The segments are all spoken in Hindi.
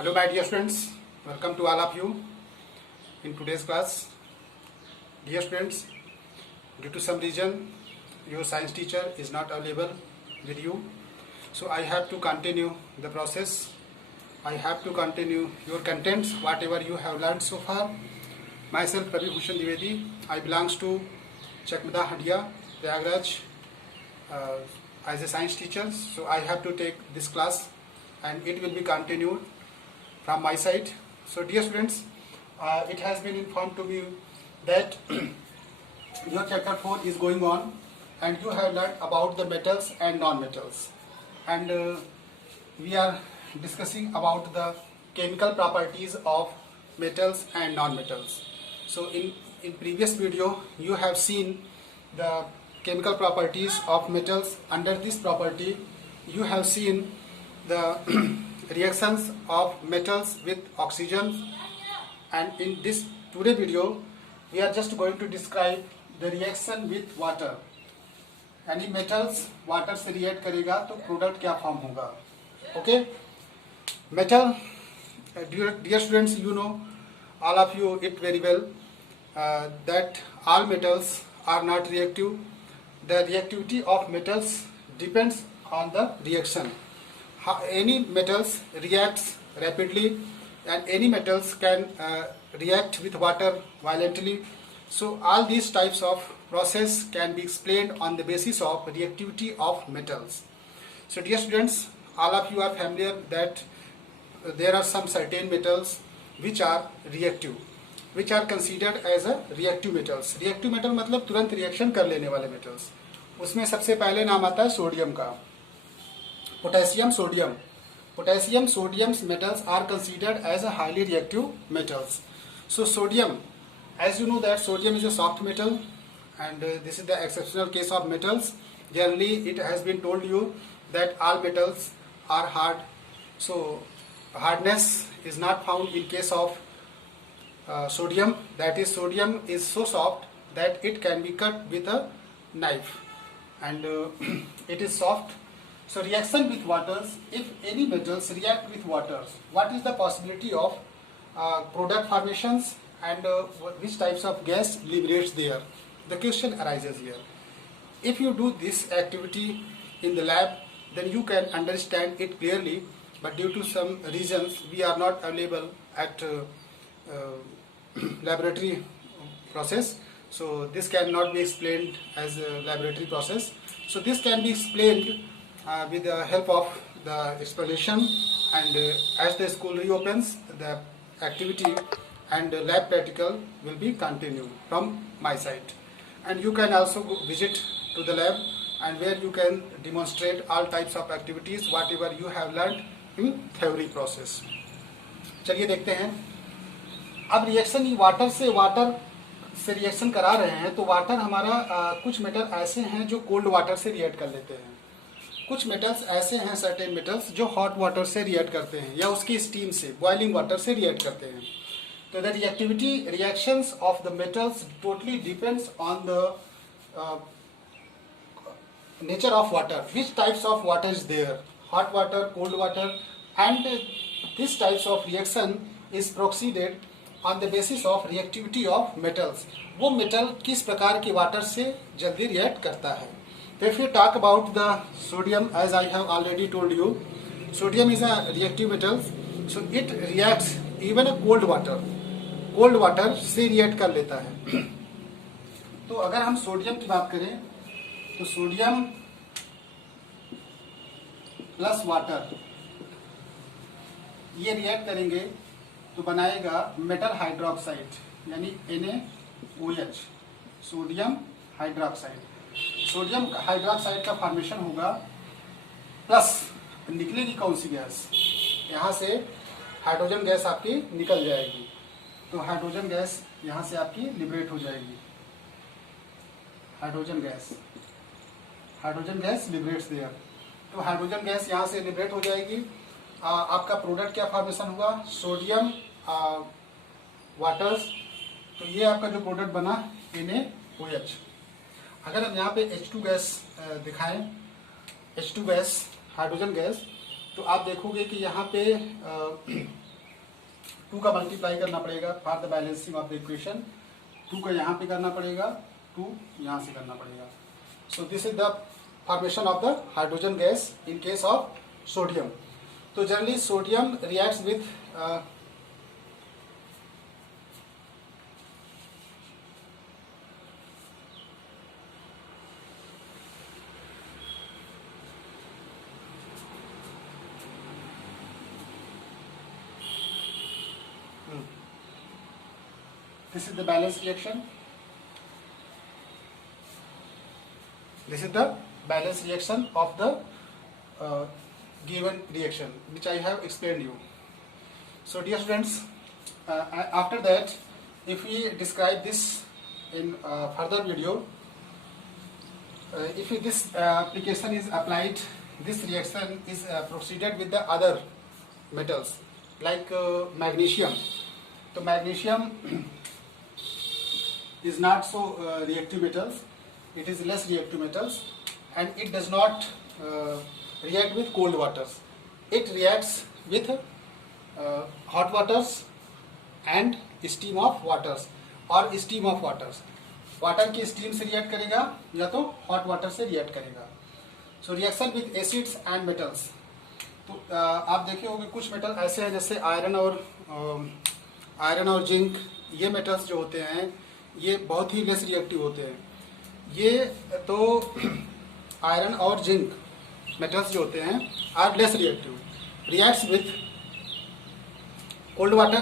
Hello my dear students, welcome to all of you in today's class. Dear students, due to some reason your science teacher is not available with you, so I have to continue the process. I have to continue your contents, whatever you have learned so far. Myself Ravi Bhushan Dwivedi, I belongs to Chakmada Hadia, Prayagraj as a science teacher, so I have to take this class and it will be continued from my side. So dear students, it has been informed to me that your chapter 4 is going on and you have learned about the metals and non-metals, and we are discussing about the chemical properties of metals and non-metals. So in previous video you have seen the chemical properties of metals. Under this property you have seen the reactions of metals with oxygen, and in this today video we are just going to describe the reaction with water. यानी metals water से react करेगा तो product क्या form होगा. Okay, metal, dear students, you know, all of you it very well that all metals are not reactive. The reactivity of metals depends on the reaction. Any metals reacts rapidly and any metals can react with water violently. So all these types of process can be explained on the basis of reactivity of metals. So dear students, all of you are familiar that there are some certain metals which are reactive, which are considered as a reactive metals. Reactive metal मतलब तुरंत रिएक्शन कर लेने वाले metals. उसमें सबसे पहले नाम आता है सोडियम का. Potassium, sodium. Potassium, sodium metals are considered as a highly reactive metals. So sodium, as you know that sodium is a soft metal, and this is the exceptional case of metals. Generally it has been told you that all metals are hard. So hardness is not found in case of sodium. That is, sodium is so soft that it can be cut with a knife, and it is soft. So reaction with waters, if any metals react with waters, what is the possibility of product formations and which types of gas liberates there? The question arises here. If you do this activity in the lab, then you can understand it clearly, but due to some reasons we are not available at laboratory process. So this cannot be explained as a laboratory process. So this can be explained with the help of the explanation, and as the school reopens, the activity and lab practical will be continued from my side, and you can also visit to the lab and where you can demonstrate all types of activities whatever you have learned in theory process. चलिए देखते हैं. अब रिएक्शन वाटर से रिएक्शन करा रहे हैं, तो वाटर हमारा कुछ मेटल ऐसे हैं जो कोल्ड वाटर से रिएक्ट कर लेते हैं, कुछ मेटल्स ऐसे हैं सर्टेन मेटल्स जो हॉट वाटर से रिएक्ट करते हैं या उसकी स्टीम से बॉइलिंग वाटर से रिएक्ट करते हैं. तो the reactivity reactions of the metals totally depends on the nature of water, which types of water is there, hot water, cold water, and this types of reaction is proceeded on the basis of reactivity of metals. वो मेटल किस प्रकार के वाटर से जल्दी रिएक्ट करता है. If you talk about the sodium, as I have already told you, sodium is a reactive metal, so it reacts even a cold water से react कर लेता है. तो अगर हम सोडियम की बात करें तो सोडियम प्लस वाटर ये रिएक्ट करेंगे तो बनाएगा मेटल हाइड्रोक्साइड यानी NaOH, sodium hydroxide. Sodium hydroxide का फॉर्मेशन होगा, प्लस निकलेगी कौन सी गैस, यहाँ से हाइड्रोजन गैस आपकी निकल जाएगी. तो हाइड्रोजन गैस यहाँ से आपकी लिबरेट हो जाएगी. Hydrogen gas liberates there. तो हाइड्रोजन गैस यहाँ से लिबरेट हो जाएगी. आपका प्रोडक्ट क्या फॉर्मेशन हुआ, सोडियम वाटर्स. तो ये आपका जो प्रोडक्ट बना NaOH. अगर हम यहाँ पे H2 गैस दिखाएं, H2 गैस, हाइड्रोजन गैस, तो आप देखोगे कि यहाँ पे 2 का मल्टीप्लाई करना पड़ेगा for the balancing of the equation. 2 का यहाँ पे करना पड़ेगा, 2 यहाँ से करना पड़ेगा। So this is the formation of the hydrogen gas in case of sodium. तो generally sodium reacts with this is the balance reaction. This is the balance reaction of the given reaction which I have explained you. So dear students, after that if we describe this in further video, if this application is applied, this reaction is proceeded with the other metals like magnesium. So magnesium is not so reactive metals, it is less reactive metals, and it does not react with cold waters. It reacts with hot waters and steam of waters और steam of waters. वाटर की स्टीम से रिएक्ट करेगा या तो हॉट वाटर से रिएक्ट करेगा। So reaction with acids and metals, तो आप देखे होंगे कुछ मेटल ऐसे हैं जैसे आयरन और जिंक, ये मेटल्स जो होते हैं ये बहुत ही लेस रिएक्टिव होते हैं। ये तो आयरन और जिंक मेटल्स जो होते हैं are less reactive, reacts with cold water,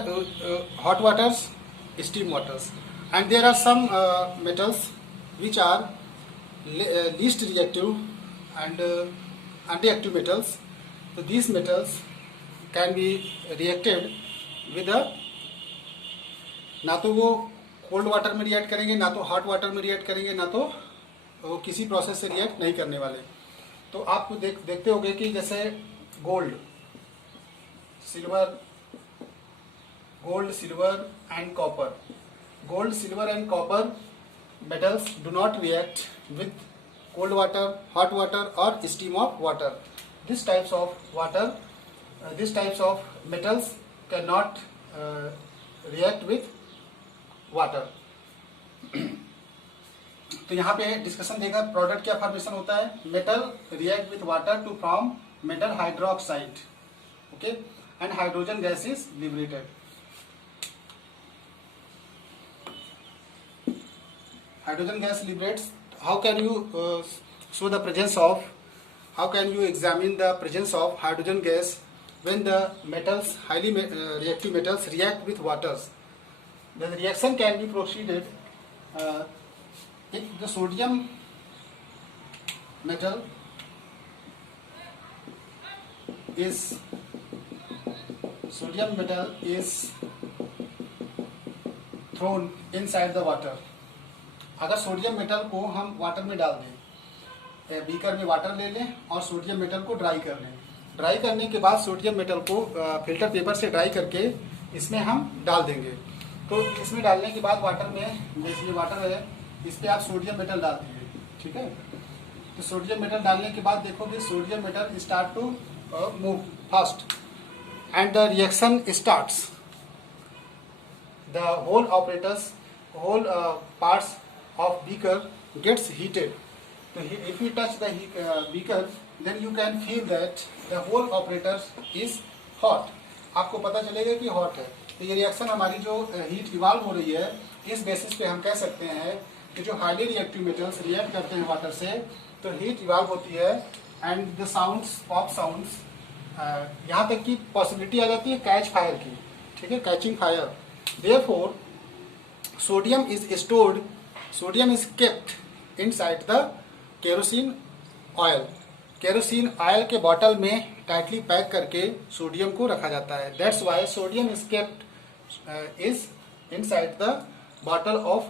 hot waters, steam waters, and there are some metals which are least reactive and anti-active metals. So these metals can be reacted with a, ना तो वो कोल्ड वाटर में रिएक्ट करेंगे, ना तो हॉट वाटर में रिएक्ट करेंगे, ना तो वो किसी प्रोसेस से रिएक्ट नहीं करने वाले। तो आप देखते होंगे कि जैसे gold, silver and copper. Gold, silver and copper metals do not react with cold water, hot water or steam of water. These types of metals cannot react with water. तो यहाँ पे डिस्कशन देगा प्रोडक्ट क्या फॉर्मेशन होता है। Metal react with water to form metal hydroxide, okay, and hydrogen gas is liberated. Hydrogen gas liberates. How can you examine the presence of hydrogen gas when the metals, highly reactive metals, react with waters? The reaction can be proceeded if the sodium metal is thrown inside the water. अगर सोडियम मेटल को हम वाटर में डाल दें, बीकर में वाटर ले लें और सोडियम मेटल को ड्राई कर लें। ड्राई करने के बाद सोडियम मेटल को फिल्टर पेपर से ड्राई करके इसमें हम डाल देंगे। तो इसमें डालने के बाद वाटर में, जैसे ये वाटर है, इस पर आप सोडियम मेटल डाल दीजिए, ठीक है। तो सोडियम मेटल डालने के बाद देखोगे sodium metal start to move fast and the reaction starts. The whole parts of beaker gets heated. So if you touch the beaker, then you can feel that the whole apparatus is hot. आपको पता चलेगा कि हॉट है। तो ये रिएक्शन हमारी जो हीट इवाल्व हो रही है, इस बेसिस पे हम कह सकते हैं कि जो हाईली रिएक्टिव मेटल्स रिएक्ट करते हैं वाटर से, तो हीट इवाल्व होती है एंड द साउंड्स, यहाँ तक की पॉसिबिलिटी आ जाती है कैच फायर की, ठीक है, catching fire. Therefore sodium is kept inside the kerosene oil. Kerosene oil के बॉटल में टाइटली पैक करके सोडियम को रखा जाता है। That's why sodium is kept is inside the bottle of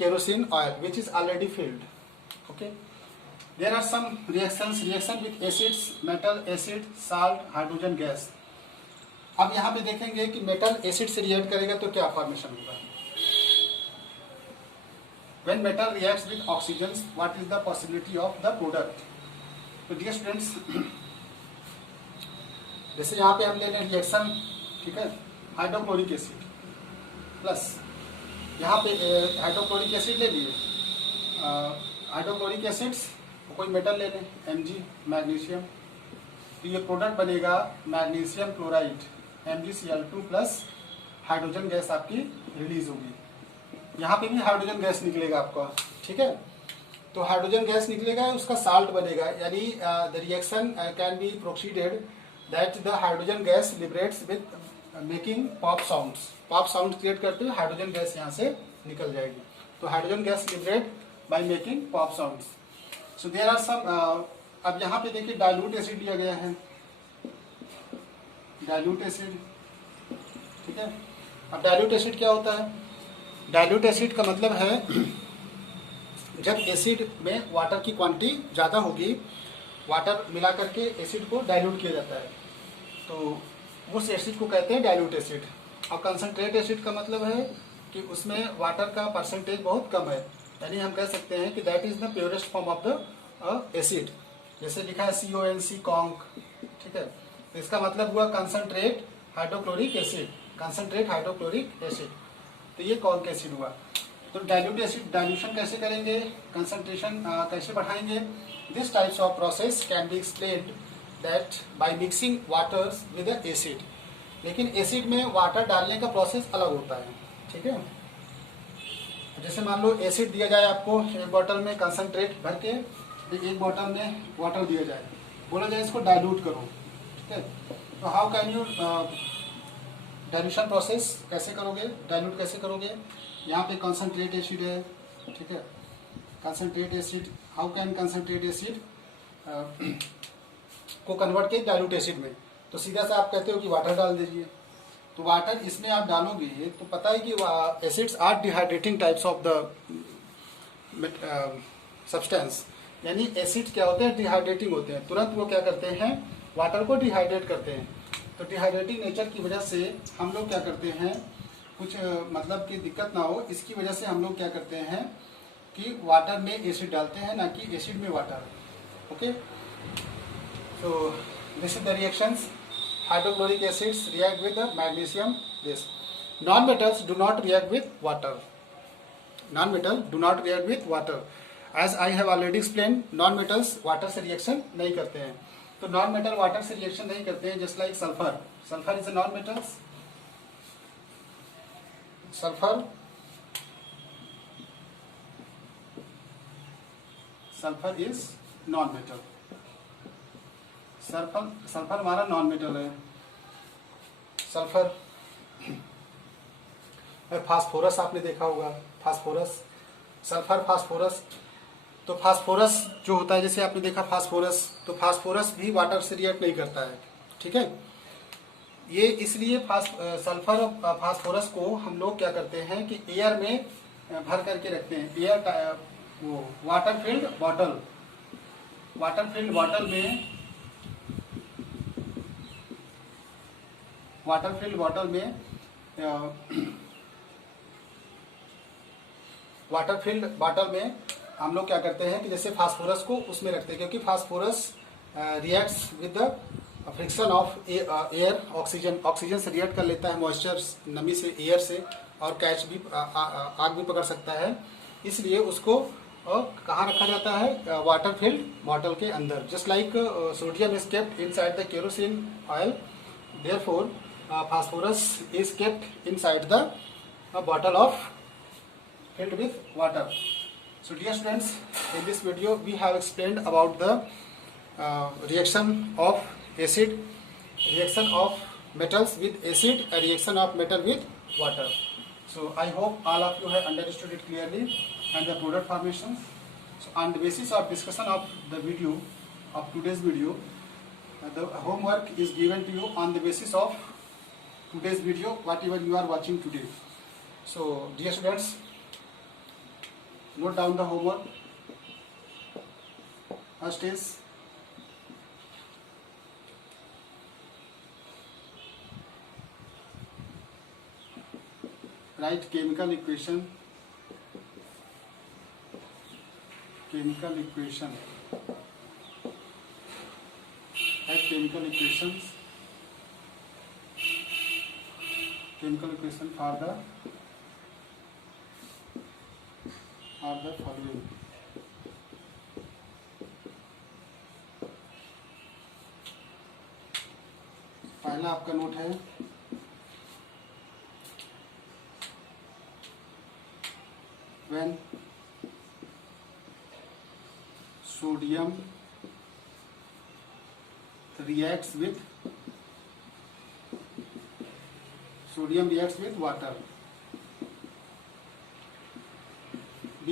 kerosene oil which is already filled. Okay, there are some reaction with acids, metal, acid, salt, hydrogen gas. अब यहाँ पे देखेंगे कि मेटल एसिड से रिएक्ट करेगा तो क्या फॉर्मेशन होगा। When metal reacts with oxygen, what is the possibility of the product? तो डियर स्टूडेंट्स, जैसे यहाँ पे हम ले लें रिएक्शन, ठीक है, हाइड्रोक्लोरिक एसिड प्लस यहाँ पे हाइड्रोक्लोरिक एसिड ले लिए, हाइड्रोक्लोरिक एसिड्स कोई मेटल ले लें Mg मैग्नीशियम, तो ये प्रोडक्ट बनेगा magnesium chloride MgCl2 plus hydrogen gas आपकी रिलीज होगी। यहाँ पे भी हाइड्रोजन गैस निकलेगा आपका, ठीक है। तो हाइड्रोजन गैस निकलेगा, उसका साल्ट बनेगा, यानी the reaction can be proceeded that the hydrogen gas liberates with making pop sounds. Pop sound create करते हुए हाइड्रोजन गैस यहाँ से निकल जाएगी। तो hydrogen gas liberate by making pop sounds. So there are some, अब यहाँ पे देखिए डाइल्यूट एसिड लिया गया है, डाइल्यूट एसिड, ठीक है। अब डाइल्यूट एसिड क्या होता है? डाइल्यूट एसिड का मतलब है जब एसिड में वाटर की क्वांटिटी ज़्यादा होगी, वाटर मिला करके एसिड को डाइल्यूट किया जाता है, तो उस एसिड को कहते हैं डाइल्यूट एसिड। और कंसंट्रेट एसिड का मतलब है कि उसमें वाटर का परसेंटेज बहुत कम है, यानी हम कह सकते हैं कि that is the purest form of the acid. जैसे लिखा है CONC कॉन्क, ठीक है, तो इसका मतलब हुआ concentrate hydrochloric acid, concentrate hydrochloric acid, तो ये कॉन्क एसिड हुआ। तो डाइल्यूट एसिड डाइल्यूशन कैसे करेंगे, कंसंट्रेशन कैसे बढ़ाएंगे? This types of process can be explained that by mixing waters with acid. लेकिन एसिड में वाटर डालने का प्रोसेस अलग होता है, ठीक है। जैसे मान लो एसिड दिया जाए आपको एक बोतल में कंसंट्रेट भर के, एक बोतल में वाटर दिया जाए, बोला जाए इसको डाइल्यूट करो, ठीक है। तो how can you dilution process कैसे करोगे, डाइल्यूट कैसे करोगे? यहाँ पे कंसंट्रेट एसिड है, ठीक है, concentrate acid, how can concentrate acid को कन्वर्ट किया डाइल्यूट एसिड में? तो सीधा सा आप कहते हो कि वाटर डाल दीजिए, तो वाटर इसमें आप डालोगे तो पता है कि acids are dehydrating types of the substance, यानी एसिड क्या होते हैं, डिहाइड्रेटिंग होते हैं, तुरंत वो क्या करते हैं, वाटर को डिहाइड्रेट करते हैं। तो डिहाइड्रेटिंग नेचर की वजह से हम लोग क्या करते हैं, कुछ मतलब कि दिक्कत ना हो, इसकी वजह से हम लोग क्या करते हैं कि वाटर में एसिड डालते हैं, ना कि एसिड में water. Okay, so this is the reactions. Hydrochloric acids react with the magnesium base. Non-metals do not react with water. Non-metal do not react with water. As I have already explained, non-metals water से reaction नहीं करते हैं। तो non-metal water से reaction नहीं करते हैं, just like sulfur. Sulfur is a non-metals. Sulfur is non-metal. Sulphur हमारा नॉन मेटल है। सल्फर, फास्फोरस आपने देखा होगा, फास्फोरस, सल्फर फास्फोरस। तो फास्फोरस जो होता है, जैसे आपने देखा फास्फोरस, तो फास्फोरस भी वाटर से रिएक्ट नहीं करता है, ठीक है। ये इसलिए सल्फर और फास्फोरस को हम लोग क्या करते हैं कि एयर में भर करके रखते हैं, एयर वो water field bottle, water field bottle में, वाटर फिल्ड बॉटल में वाटर फिल्ड बॉटल में हम लोग क्या करते हैं कि जैसे फास्फोरस को उसमें रखते हैं, क्योंकि phosphorus reacts with the friction of air, oxygen से रिएक्ट कर लेता है, मॉइस्चर नमी से, एयर से, और कैच भी आग भी पकड़ सकता है। इसलिए उसको कहाँ रखा जाता है, वाटर फिल्ड बॉटल के अंदर। Just like sodium is kept inside the kerosene oil, therefore phosphorus is kept inside the bottle of filled with water. So dear students, in this video we have explained about the reaction of acid, reaction of metals with acid, a reaction of metal with water. So I hope all of you have understood it clearly and the product formation. So on the basis of discussion of the video, of today's video, the homework is given to you on the basis of today's video, whatever you are watching today. So dear students, note down the homework. First is write chemical equation, write chemical equations chemical equation for the following. पहला आपका नोट है when sodium reacts with water. B.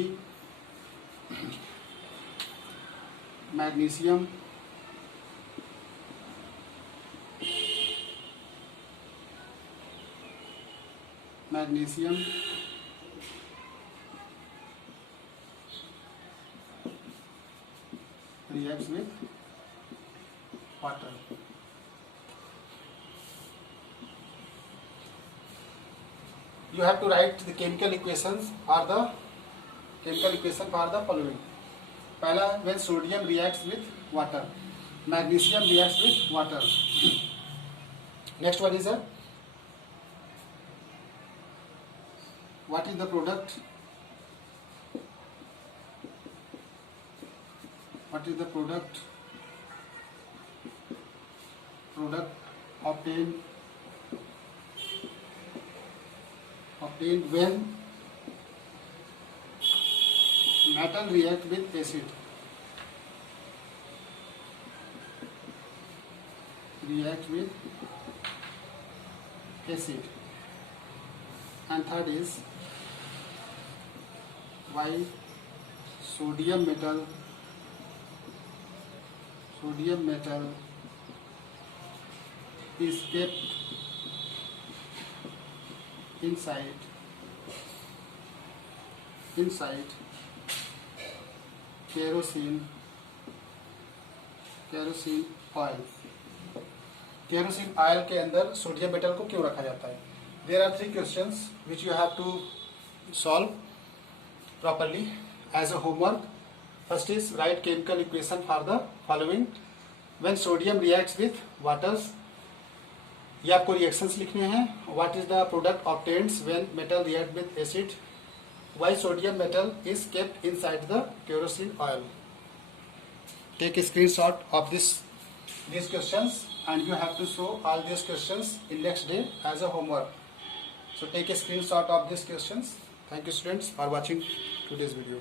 Magnesium reacts with water. You have to write the chemical equations for the following. पहला, when sodium reacts with water, magnesium reacts with water. Next one is what is the product? Product obtained when metal react with acid. And third is why sodium metal is kept inside kerosene oil. Kerosene oil के अंदर सोडियम मेटल को क्यों रखा जाता है? There are 3 questions which you have to solve properly as a homework. First is write chemical equation for the following. When sodium reacts with waters, ये आपको रिएक्शंस लिखने हैं. What is the product obtained when metal react with acid? Why sodium metal is kept inside the kerosene oil? Take a screenshot of these questions and you have to show all these questions in next day as a homework. So take a screenshot of these questions. Thank you students for watching today's video.